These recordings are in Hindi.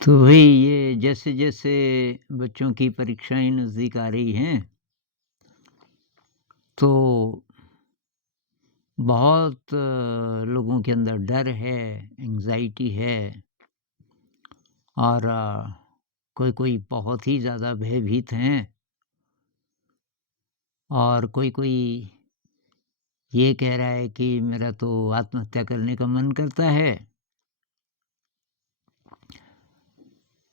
तो भाई ये जैसे-जैसे बच्चों की परीक्षाएँ नज़दीक आ रही हैं, तो बहुत लोगों के अंदर डर है, एंग्ज़ायटी है और कोई-कोई बहुत ही ज़्यादा भयभीत हैं और कोई-कोई ये कह रहा है कि मेरा तो आत्महत्या करने का मन करता है।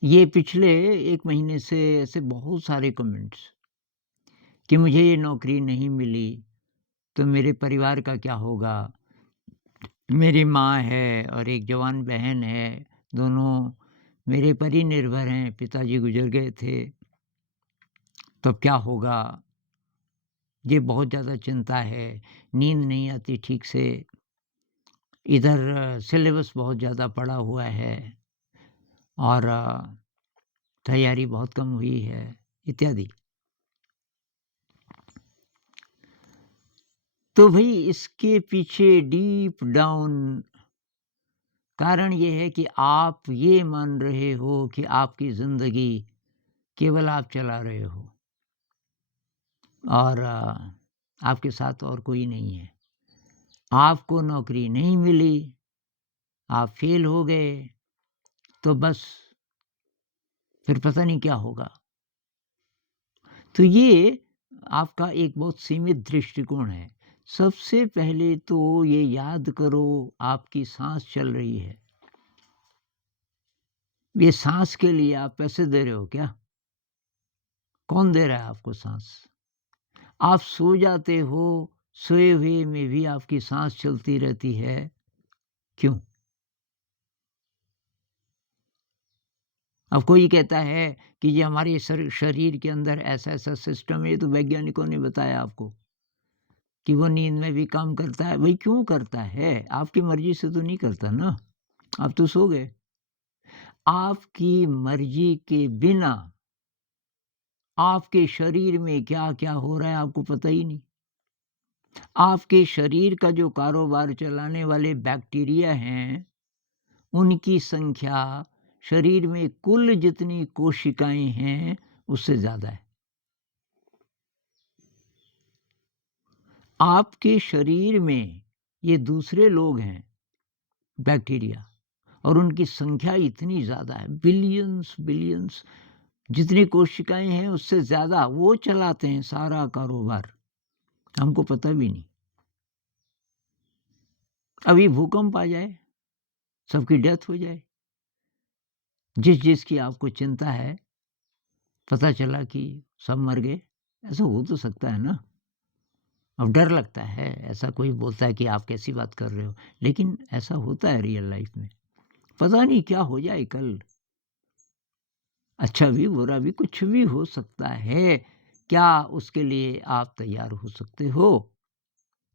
ये पिछले 1 महीने से ऐसे बहुत सारे कमेंट्स कि मुझे ये नौकरी नहीं मिली, तो मेरे परिवार का क्या होगा? मेरी माँ है और एक जवान बहन है, दोनों मेरे पर ही निर्भर हैं, पिताजी गुज़र गए थे, तब क्या होगा? ये बहुत ज़्यादा चिंता है, नींद नहीं आती ठीक से, इधर सिलेबस बहुत ज़्यादा पड़ा हुआ है और तैयारी बहुत कम हुई है, इत्यादि। तो भई इसके पीछे डीप डाउन कारण ये है कि आप ये मान रहे हो कि आपकी ज़िंदगी केवल आप चला रहे हो। और आपके साथ और कोई नहीं है। आपको नौकरी नहीं मिली, आप फ़ेल हो गए, तो बस फिर पता नहीं क्या होगा। तो ये आपका एक बहुत सीमित दृष्टिकोण है। सबसे पहले तो ये याद करो आपकी साँस चल रही है। ये साँस के लिए आप पैसे दे रहे हो क्या? कौन दे रहा है आपको साँस? आप सो जाते हो, सोए हुए में भी आपकी साँस चलती रहती है, क्यों? अब कोई कहता है कि ये हमारे शरीर के अंदर ऐसा-ऐसा सिस्टम है, ये तो वैज्ञानिकों ने बताया आपको कि वो नींद में भी काम करता है। भई क्यों करता है? आपकी मर्ज़ी से तो नहीं करता ना, आप तो सो गए। आपकी मर्ज़ी के बिना आपके शरीर में क्या-क्या हो रहा है आपको पता ही नहीं। आपके शरीर का जो कारोबार चलाने वाले बैक्टीरिया हैं, उनकी संख्या शरीर में कुल जितनी कोशिकाएँ हैं, उससे ज़्यादा है। आपके शरीर में ये दूसरे लोग हैं, बैक्टीरिया, और उनकी संख्या इतनी ज़्यादा है, बिलियंस बिलियंस, जितनी कोशिकाएँ हैं उससे ज़्यादा वो चलाते हैं सारा कारोबार, हमको पता भी नहीं। अभी भूकंप आ जाए, सबकी डेथ हो जाए, जिसकी आपको चिंता है, पता चला कि सब मर गए, ऐसा हो तो सकता है ना? अब डर लगता है, ऐसा कोई बोलता है कि आप कैसी बात कर रहे हो? लेकिन ऐसा होता है रियल लाइफ़ में। पता नहीं क्या हो जाए कल, अच्छा भी, बुरा भी, कुछ भी हो सकता है। क्या उसके लिए आप तैयार हो सकते हो?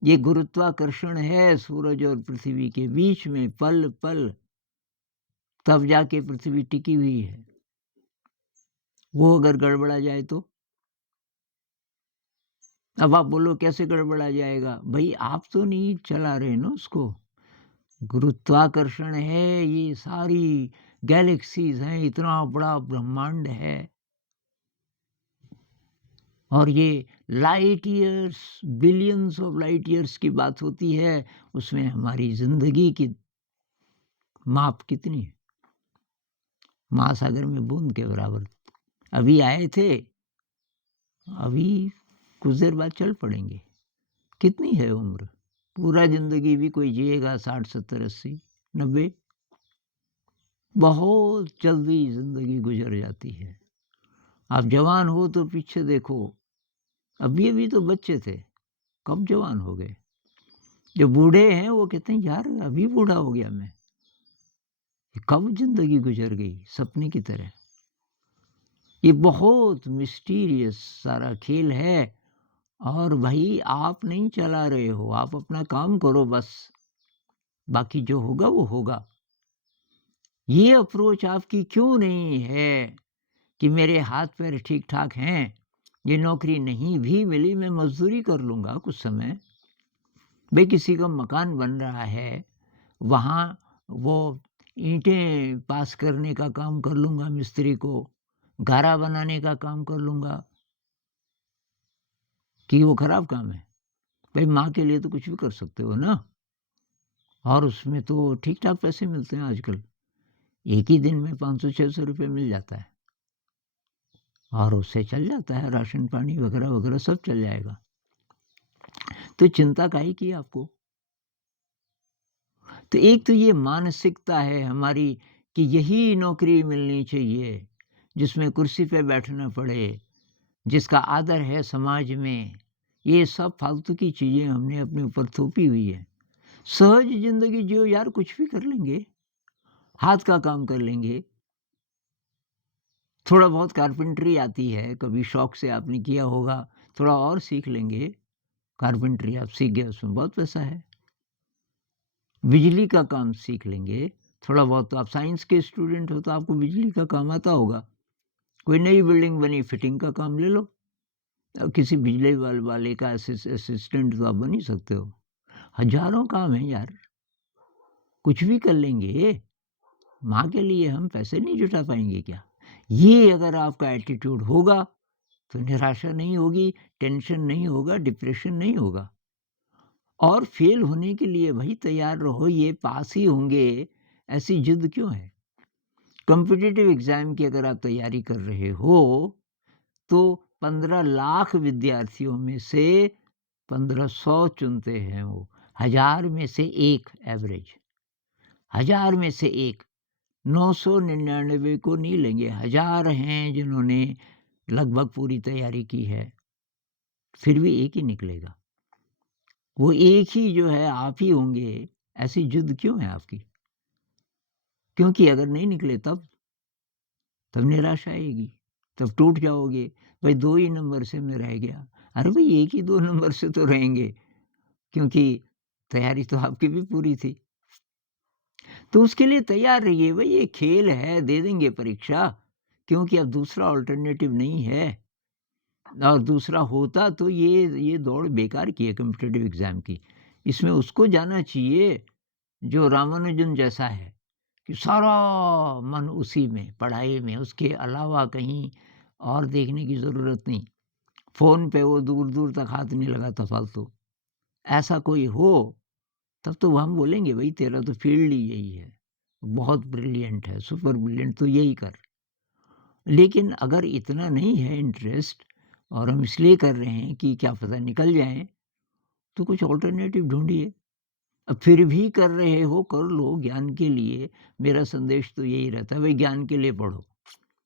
ये गुरुत्वाकर्षण है सूरज और पृथ्वी के बीच में पल-पल, तब जाके पृथ्वी टिकी हुई है। वो अगर गड़बड़ा जाए तो? अब आप बोलो कैसे गड़बड़ा जाएगा? भई आप तो नहीं चला रहे ना उसको। गुरुत्वाकर्षण है, ये सारी गैलेक्सीज़ हैं, इतना बड़ा ब्रह्मांड है। और ये light years, billions of light years की बात होती है, उसमें हमारी ज़िंदगी की माप कितनी है? महासागर में बूँद के बराबर। अभी आए थे, अभी कुछ देर बाद चल पड़ेंगे। कितनी है उम्र? पूरा ज़िंदगी भी कोई जिएगा 60, 70, 80, 90, बहुत जल्दी ज़िंदगी गुज़र जाती है। आप जवान हो तो पीछे देखो, अभी-अभी तो बच्चे थे, कब जवान हो गए? जो बूढ़े हैं वो कहते हैं यार अभी बूढ़ा हो गया मैं। कब ज़िंदगी गुज़र गई सपने की तरह। ये बहुत मिस्टीरियस सारा खेल है और भई आप नहीं चला रहे हो, आप अपना काम करो बस, बाकी जो होगा वो होगा। ये अप्रोच आपकी क्यों नहीं है कि मेरे हाथ-पैर ठीक-ठाक हैं, ये नौकरी नहीं भी मिली मैं मज़दूरी कर लूँगा कुछ समय। भई किसी का मकान बन रहा है, वहाँ वो ईंटें पास करने का काम कर लूँगा मिस्त्री को, गारा बनाने का काम कर लूँगा, कि वो खराब काम है? भई माँ के लिए तो कुछ भी कर सकते हो ना, और उसमें तो ठीक-ठाक पैसे मिलते हैं आजकल। एक ही दिन में 500-600 रुपए मिल जाता है और उससे चल जाता है, राशन पानी वगैरह-वगैरह सब चल जाएगा। तो चिंता काहे की आपको? तो एक तो ये मानसिकता है हमारी कि यही नौकरी मिलनी चाहिए, जिसमें कुर्सी पे बैठना पड़े, जिसका आदर है समाज में। ये सब फालतू की चीज़ें हमने अपने ऊपर थोपी हुई है। सहज ज़िंदगी जियो यार, कुछ भी कर लेंगे, हाथ का काम कर लेंगे, थोड़ा बहुत कारपेंटरी आती है, कभी शौक से आपने किया होगा, थोड़ा और सीख लेंगे, कारपेंटरी आप सीख गए उसमें बहुत पैसा है। बिजली का काम सीख लेंगे, थोड़ा बहुत तो आप साइंस के स्टूडेंट हो तो आपको बिजली का काम आता होगा। कोई नई बिल्डिंग बनी, फिटिंग का काम ले लो। किसी बिजली वाले का असिस्टेंट तो आप बन ही सकते हो। हज़ारों काम हैं यार, कुछ भी कर लेंगे। माँ के लिए हम पैसे नहीं जुटा पाएँगे क्या? ये अगर आपका एटीट्यूड होगा, तो निराशा नहीं होगी, टेंशन नहीं होगा, डिप्रेशन नहीं होगा। और फ़ेल होने के लिए भई तैयार रहो, ये पास ही होंगे, ऐसी जिद क्यों है? कॉम्पिटिटिव एग्ज़ाम की अगर आप तैयारी कर रहे हो, तो 15 लाख विद्यार्थियों में से 1500 चुनते हैं वो, 1000 में से 1 एवरेज, 1000 में से 1, 999 को नहीं लेंगे, 1000 हैं जिन्होंने लगभग पूरी तैयारी की है, फिर भी 1 ही निकलेगा। वो एक ही जो है आप ही होंगे, ऐसी जिद क्यों है आपकी? क्योंकि अगर नहीं निकले तब निराशा आएगी, तब टूट जाओगे, भाई 2 ही नंबर से मैं रह गया। अरे भई 1 ही 2 नंबर से तो रहेंगे, क्योंकि तैयारी तो आपकी भी पूरी थी। तो उसके लिए तैयार रहिए, भई ये खेल है, दे देंगे परीक्षा, क्योंकि अब दूसरा अल्टरनेटिव नहीं है। और दूसरा होता तो ये दौड़ बेकार की है कॉम्पिटिटिव एग्ज़ाम की। इसमें उसको जाना चाहिए जो रामानुजन जैसा है, कि सारा मन उसी में, पढ़ाई में, उसके अलावा कहीं और देखने की ज़रूरत नहीं। फ़ोन पे वो दूर-दूर तक हाथ नहीं लगाता फालतू। ऐसा कोई हो, तब तो हम बोलेंगे भई तेरा तो फ़ील्ड ही यही है। बहुत ब्रिलिएंट है, सुपर ब्रिलिएंट, तो यही कर। लेकिन अगर इतना नहीं है इंटरेस्ट और हम इसलिए कर रहे हैं कि क्या पता निकल जाएँ, तो कुछ अल्टरनेटिव ढूँढिए। अब फिर भी कर रहे हो, कर लो ज्ञान के लिए। मेरा संदेश तो यही रहता है, भई ज्ञान के लिए पढ़ो।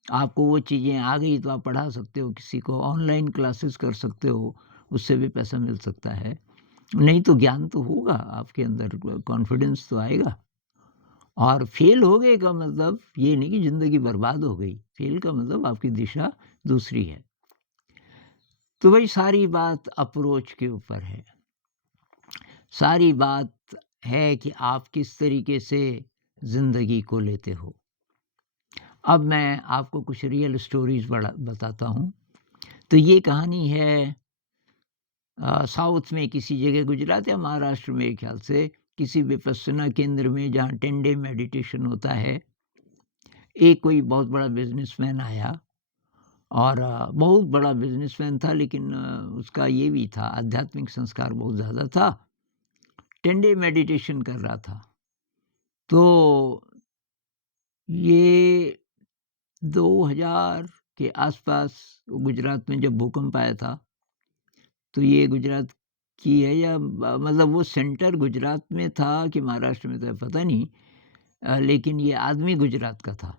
आपको वो चीज़ें आ गई तो आप पढ़ा सकते हो किसी को, ऑनलाइन क्लासेस कर सकते हो, उससे भी पैसा मिल सकता है। नहीं तो ज्ञान तो होगा आपके अंदर, कॉन्फिडेंस तो आएगा। और फेल हो गए का मतलब ये नहीं कि ज़िंदगी बर्बाद हो गई, फेल का मतलब आपकी दिशा दूसरी है। तो भाई सारी बात अप्रोच के ऊपर है। सारी बात है कि आप किस तरीके से ज़िंदगी को लेते हो। अब मैं आपको कुछ रियल स्टोरीज़ बताता हूँ। तो ये कहानी है साउथ में किसी जगह, गुजरात या महाराष्ट्र में ख्याल से, किसी विपश्यना केंद्र में जहाँ 10 डे मेडिटेशन होता है। एक कोई बहुत बड़ा बिज़नेसमैन आया और बहुत बड़ा बिज़नेसमैन था, लेकिन उसका ये भी था, आध्यात्मिक संस्कार बहुत ज़्यादा था। 10 डे मेडिटेशन कर रहा था। तो ये 2000 के आसपास गुजरात में जब भूकंप आया था, तो ये गुजरात की है या मतलब वो सेंटर गुजरात में था कि महाराष्ट्र में था पता नहीं, लेकिन ये आदमी गुजरात का था।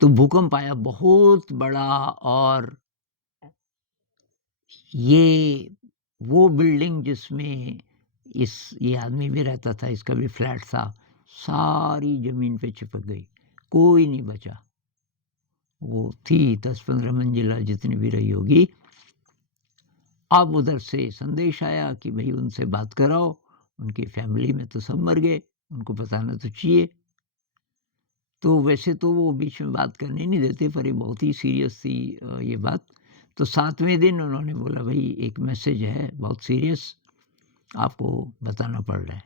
तो भूकंप आया बहुत बड़ा, और ये वो बिल्डिंग जिसमें ये आदमी भी रहता था, इसका भी फ्लैट था, सारी ज़मीन पे चिपक गई, कोई नहीं बचा। वो थी 10-15 मंजिला जितनी भी रही होगी। अब उधर से संदेश आया कि भई उनसे बात कराओ, उनकी फैमिली में तो सब मर गए, उनको बताना तो चाहिए। तो वैसे तो वो बीच में बात करने नहीं देते, पर ये बहुत ही सीरियस थी ये बात। तो 7वें दिन उन्होंने बोला, भई एक मैसेज है बहुत सीरियस, आपको बताना पड़ रहा है।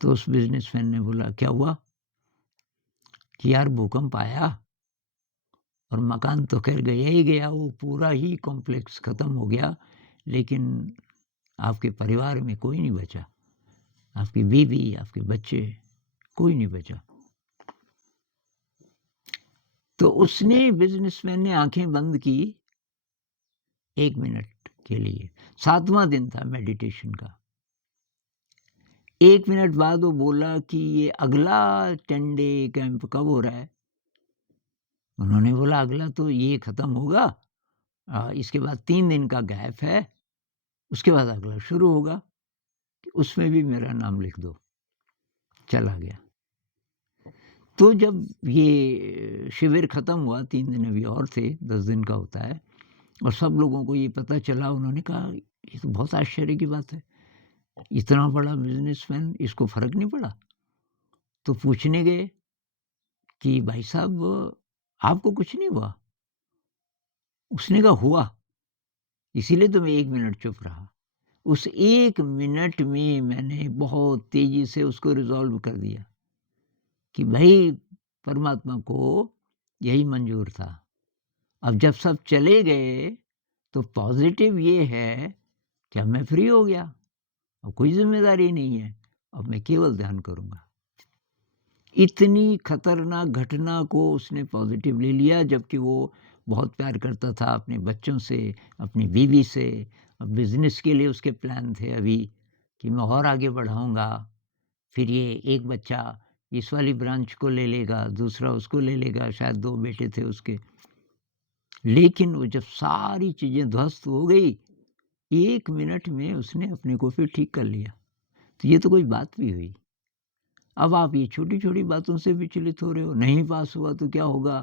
तो उस बिज़नेसमैन ने बोला, "क्या हुआ?" कि यार भूकंप आया और मकान तो खैर गया ही गया, वो पूरा ही कॉम्प्लेक्स ख़त्म हो गया, लेकिन आपके परिवार में कोई नहीं बचा। आपकी बीवी, आपके बच्चे, कोई नहीं बचा। तो उसने बिज़नेसमैन ने आँखें बंद की 1 मिनट के लिए। 7वां दिन था मेडिटेशन का। 1 मिनट बाद वो बोला कि ये अगला 10 डे कैंप कब हो रहा है? उन्होंने बोला अगला तो ये ख़त्म होगा, इसके बाद 3 दिन का गैप है, उसके बाद अगला शुरू होगा, उसमें भी मेरा नाम लिख दो। चला गया। तो जब ये शिविर ख़त्म हुआ, 3 दिन अभी और थे, 10 दिन का होता है, और सब लोगों को ये पता चला, उन्होंने कहा ये तो बहुत आश्चर्य की बात है। इतना बड़ा बिज़नेसमैन, इसको फ़र्क नहीं पड़ा? तो पूछने गए कि भाई साहब आपको कुछ नहीं हुआ? उसने कहा हुआ, इसीलिए तो मैं 1 मिनट चुप रहा। उस 1 मिनट में मैंने बहुत तेज़ी से उसको रिज़ॉल्व कर दिया कि भई परमात्मा को यही मंज़ूर था। अब जब सब चले गए तो पॉज़िटिव ये है कि अब मैं फ्री हो गया, अब कोई ज़िम्मेदारी नहीं है, अब मैं केवल ध्यान करूँगा। इतनी खतरनाक घटना को उसने पॉज़िटिव ले लिया, जबकि वो बहुत प्यार करता था अपने बच्चों से, अपनी बीवी से। बिज़नेस के लिए उसके प्लान थे अभी कि मैं और आगे बढ़ाऊँगा। फिर ये एक बच्चा इस वाली ब्रांच को ले लेगा, दूसरा उसको ले लेगा, शायद 2 बेटे थे उसके। लेकिन वो जब सारी चीज़ें ध्वस्त हो गई, 1 मिनट में उसने अपने को फिर ठीक कर लिया। तो ये तो कोई बात भी हुई। अब आप ये छोटी-छोटी बातों से विचलित हो रहे हो, नहीं पास हुआ तो क्या होगा?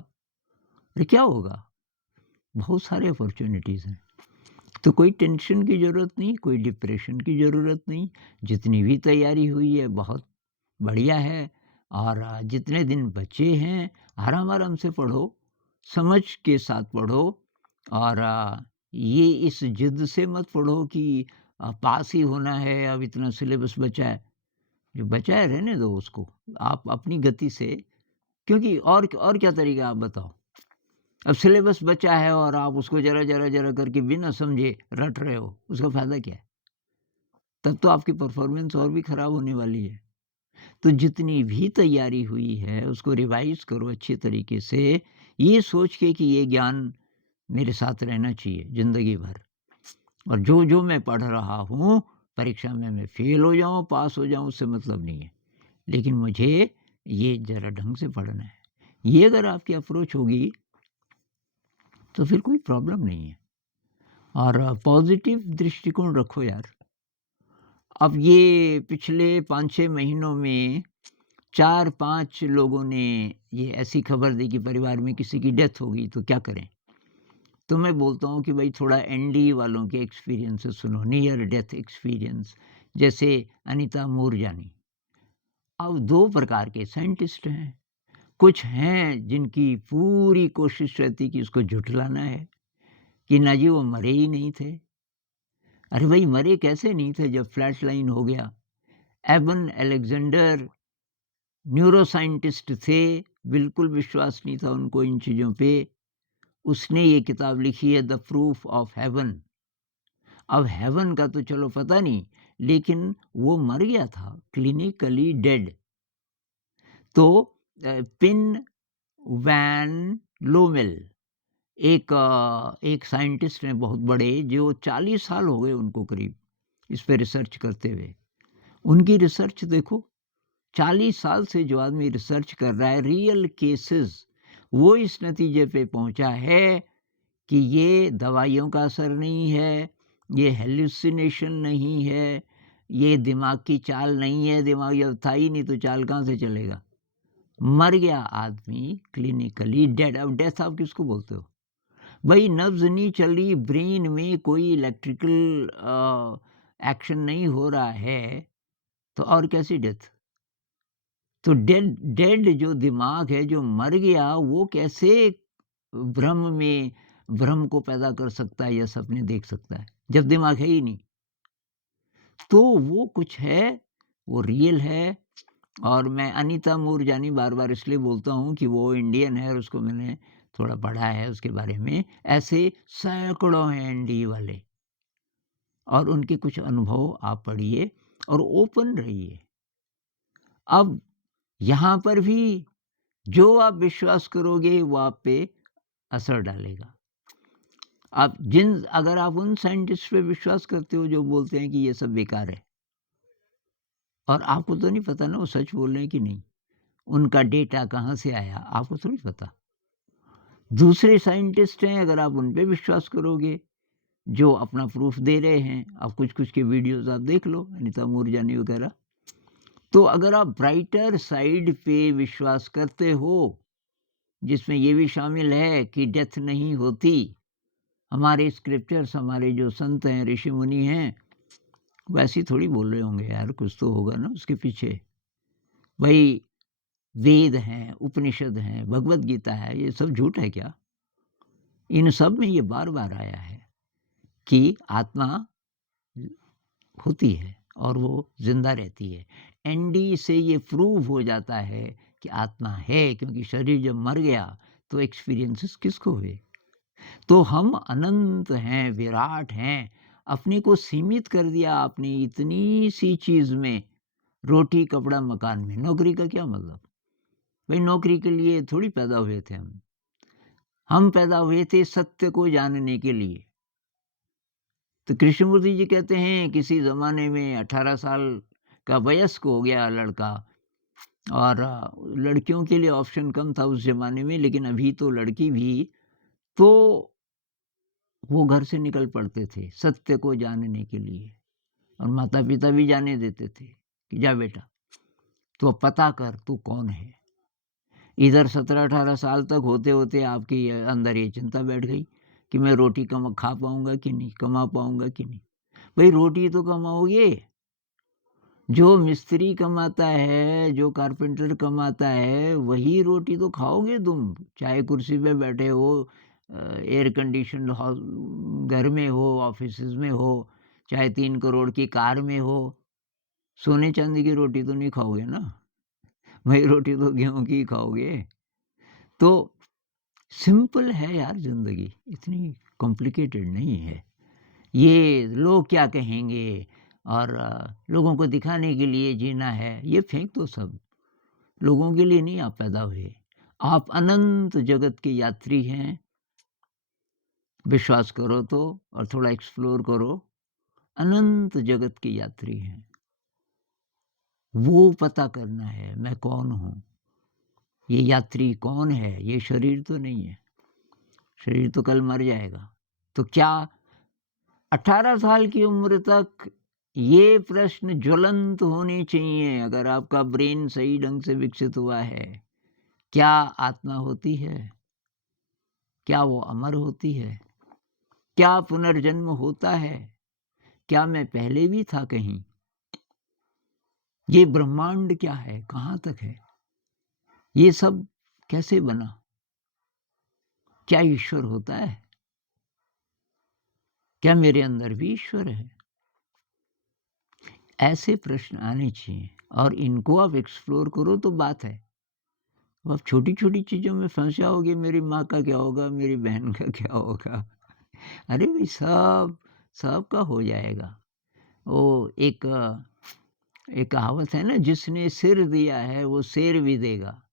अरे क्या होगा? बहुत सारे अपॉर्च्युनिटीज़ हैं। तो कोई टेंशन की ज़रूरत नहीं, कोई डिप्रेशन की ज़रूरत नहीं। जितनी भी तैयारी हुई है बहुत बढ़िया है, और जितने दिन बचे हैं आराम-आराम से पढ़ो, समझ के साथ पढ़ो, और ये इस ज़िद से मत पढ़ो कि पास ही होना है, अब इतना सिलेबस बचा है। जो बचा है रहने दो उसको, आप अपनी गति से, क्योंकि और क्या तरीका आप बताओ? अब सिलेबस बचा है और आप उसको ज़रा-ज़रा करके बिना समझे रट रहे हो, उसका फ़ायदा क्या है? तब तो आपकी परफ़ॉर्मेंस और भी ख़राब होने वाली है। तो जितनी भी तैयारी हुई है उसको रिवाइज़ करो अच्छे तरीके से, ये सोच के कि ये ज्ञान मेरे साथ रहना चाहिए ज़िंदगी भर, और जो मैं पढ़ रहा हूँ, परीक्षा में मैं फ़ेल हो जाऊँ, पास हो जाऊँ, उससे मतलब नहीं है। लेकिन मुझे ये ज़रा ढंग से पढ़ना है। ये अगर आपकी अप्रोच होगी तो फिर कोई प्रॉब्लम नहीं है, और पॉज़िटिव दृष्टिकोण रखो यार। अब ये पिछले 5-6 महीनों में 4-5 लोगों ने ये ऐसी खबर दी कि परिवार में किसी की डेथ हो गई, तो क्या करें? तो मैं बोलता हूँ कि भाई थोड़ा एनडी वालों के एक्सपीरियंसेस सुनो, नियर डेथ एक्सपीरियंस, जैसे अनीता मूरजानी। अब 2 प्रकार के साइंटिस्ट हैं। कुछ हैं जिनकी पूरी कोशिश रहती कि उसको झुठलाना है, कि ना जी वो मरे ही नहीं थे। अरे भाई मरे कैसे नहीं थे जब फ्लैट लाइन हो गया? एबन अलेक्जेंडर न्यूरोसाइंटिस्ट थे, बिल्कुल विश्वास नहीं था उनको इन चीज़ों पे। उसने ये किताब लिखी है द प्रूफ ऑफ हेवन। अब हेवन का तो चलो पता नहीं, लेकिन वो मर गया था, क्लिनिकली डेड। तो पिन वैन लोमेल, एक साइंटिस्ट हैं बहुत बड़े, जो 40 साल हो गए उनको करीब इस पे रिसर्च करते हुए। उनकी रिसर्च देखो, 40 साल से जो आदमी रिसर्च कर रहा है रियल केसेस, वो इस नतीजे पे पहुंचा है कि ये दवाइयों का असर नहीं है, ये हेलुसिनेशन नहीं है, ये दिमाग की चाल नहीं है, दिमाग जब था ही नहीं तो चाल कहाँ से चलेगा? मर गया आदमी, क्लिनिकली डेड। अब डेथ आप किसको बोलते हो? भाई नब्ज़ नहीं चल रही, ब्रेन में कोई इलेक्ट्रिकल एक्शन नहीं हो रहा है, तो और कैसी डेथ? तो डेड डेड जो दिमाग है, जो मर गया, वो कैसे भ्रम में भ्रम को पैदा कर सकता है या सपने देख सकता है, जब दिमाग है ही नहीं? तो वो कुछ है वो रियल है। और मैं अनीता मूरजानी बार-बार इसलिए बोलता हूँ कि वो इंडियन है और उसको मैंने थोड़ा पढ़ा है उसके बारे में। ऐसे सैकड़ों हैं एनडीए वाले और उनके कुछ अनुभव आप पढ़िए और ओपन रहिए। अब यहाँ पर भी जो आप विश्वास करोगे वो आप पे असर डालेगा। अगर आप उन साइंटिस्ट पे विश्वास करते हो जो बोलते हैं कि ये सब बेकार है और आपको तो नहीं पता ना वो सच बोल रहे हैं कि नहीं, उनका डेटा कहाँ से आया आपको थोड़ी पता। दूसरे साइंटिस्ट हैं, अगर आप उन पे विश्वास करोगे जो अपना प्रूफ दे रहे हैं, अब कुछ-कुछ के वीडियोज़ आप देख लो, अनीता मूरजानी वगैरह। तो अगर आप ब्राइटर साइड पे विश्वास करते हो, जिसमें ये भी शामिल है कि डेथ नहीं होती, हमारे स्क्रिप्चर्स, हमारे जो संत हैं, ऋषि मुनि हैं, वैसे ही थोड़ी बोल रहे होंगे यार, कुछ तो होगा ना उसके पीछे। भई वेद हैं, उपनिषद हैं, भगवत गीता है, ये सब झूठ है क्या? इन सब में ये बार-बार आया है कि आत्मा होती है और वो ज़िंदा रहती है। एनडी से ये प्रूव हो जाता है कि आत्मा है, क्योंकि शरीर जब मर गया तो एक्सपीरियंसेस किसको हुए? तो हम अनंत हैं, विराट हैं। अपने को सीमित कर दिया आपने इतनी सी चीज़ में, रोटी, कपड़ा, मकान में। नौकरी का क्या मतलब? भई नौकरी के लिए थोड़ी पैदा हुए थे हम। हम पैदा हुए थे सत्य को जानने के लिए। तो कृष्णमूर्ति जी कहते हैं किसी ज़माने में 18 साल का वयस्क हो गया लड़का और लड़कियों के लिए ऑप्शन कम था उस ज़माने में, लेकिन अभी तो लड़की भी, तो वो घर से निकल पड़ते थे सत्य को जानने के लिए और माता-पिता भी जाने देते थे कि जा बेटा, तू अब पता कर तू कौन है। इधर 17-18 साल तक होते-होते आपके अंदर ये चिंता बैठ गई कि मैं रोटी खा पाऊँगा कि नहीं, कमा पाऊँगा कि नहीं। भई रोटी तो कमाओगे, जो मिस्त्री कमाता है, जो कारपेंटर कमाता है, वही रोटी तो खाओगे तुम। चाहे कुर्सी पे बैठे हो, एयर कंडीशन्ड घर में हो, ऑफ़िसेज़ में हो, चाहे 3 करोड़ की कार में हो, सोने-चांदी की रोटी तो नहीं खाओगे ना। वही रोटी तो गेहूँ की ही खाओगे। तो सिंपल है यार ज़िंदगी, इतनी कॉम्प्लिकेटेड नहीं है। ये लोग क्या कहेंगे और लोगों को दिखाने के लिए जीना है, ये फेंक दो सब। लोगों के लिए नहीं आप पैदा हुए। आप अनंत जगत के यात्री हैं, विश्वास करो तो और थोड़ा एक्सप्लोर करो। अनंत जगत के यात्री हैं। वो पता करना है मैं कौन हूँ? ये यात्री कौन है? ये शरीर तो नहीं है। शरीर तो कल मर जाएगा। तो क्या 18 साल की उम्र तक ये प्रश्न ज्वलंत होने चाहिए अगर आपका ब्रेन सही ढंग से विकसित हुआ है। क्या आत्मा होती है? क्या वो अमर होती है? क्या पुनर्जन्म होता है? क्या मैं पहले भी था कहीं? ये ब्रह्मांड क्या है? कहाँ तक है? ये सब कैसे बना? क्या ईश्वर होता है? क्या मेरे अंदर भी ईश्वर है? ऐसे प्रश्न आने चाहिए और इनको आप एक्सप्लोर करो तो बात है। आप छोटी-छोटी चीज़ों में फँस जाओगे, मेरी माँ का क्या होगा, मेरी बहन का क्या होगा? अरे भई सबका हो जाएगा। वो एक कहावत है ना, जिसने सिर दिया है वो शेर भी देगा।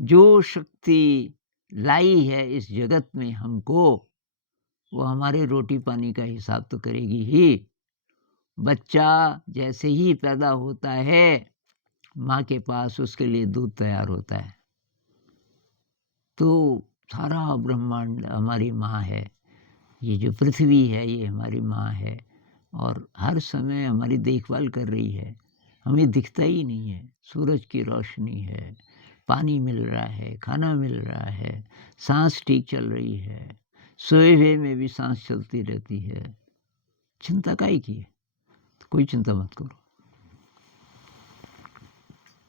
जो शक्ति लाई है इस जगत में हमको, वो हमारे रोटी-पानी का हिसाब तो करेगी ही। बच्चा जैसे ही पैदा होता है, माँ के पास उसके लिए दूध तैयार होता है। तो सारा ब्रह्मांड हमारी माँ है। ये जो पृथ्वी है ये हमारी माँ है और हर समय हमारी देखभाल कर रही है। हमें दिखता ही नहीं है। सूरज की रोशनी है, पानी मिल रहा है, खाना मिल रहा है, साँस ठीक चल रही है, सोए हुए में भी साँस चलती रहती है। चिंता काहे की है? कोई चिंता मत करो।